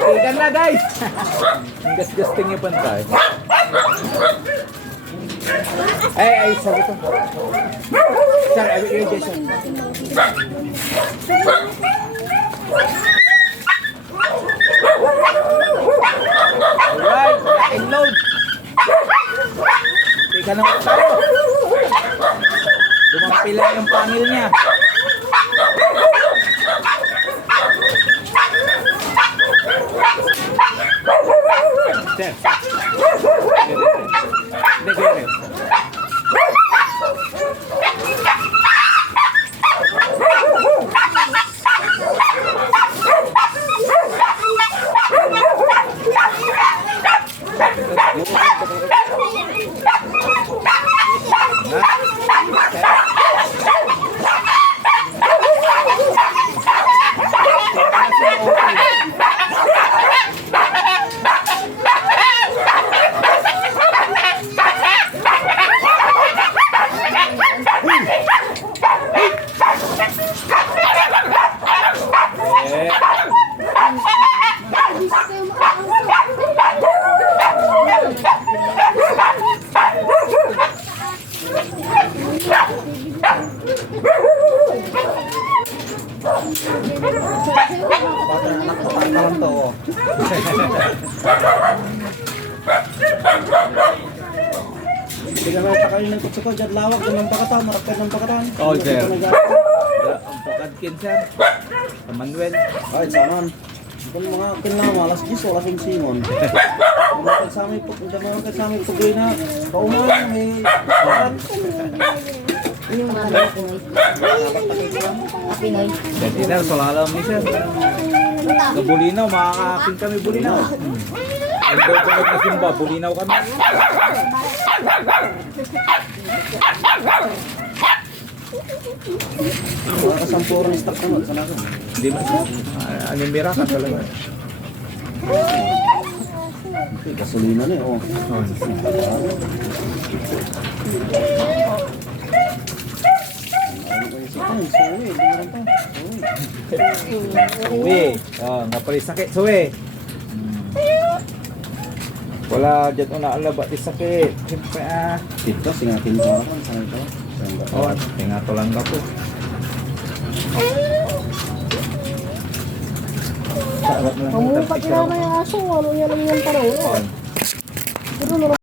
Kontikan na guys. Ang gas-gas tingin pantay. Ay, sabi ko. Sir, I will hear Jason. Alright, lock and load. Kontikan na tayo. Dumampilan yung panel niya. Sir. Hindi ka na kayo ng kutsuko, dyan lawak, dyan ng pakatan, marakad ng pakatan. Oh, sir. Ang pakadkin, sir. Sa Manuel. Ay, saman. Kung mga kinama, alas 10 o alas 11 singon. Kung mga kasama pagawin na, paumahan, may pakat. Jadi na, salalam ni sir. Sa Bulinaw, makakapin kami Bulinaw. Ang bawag na simba, Bulinaw kami. Mga kasampuro ni stock naman, sana ko. Hindi ba? Animira ka talaga. Okay, gasolina na eh, oh. Suwi. Oh, napalis sakit, suwi. Wala dyan una alaba di sakit. Siyempre Dito, singatin sa akin, sana ito. Oh, tingato lang ka po. Kamu pa kira may aso, ano yan ang yan parang.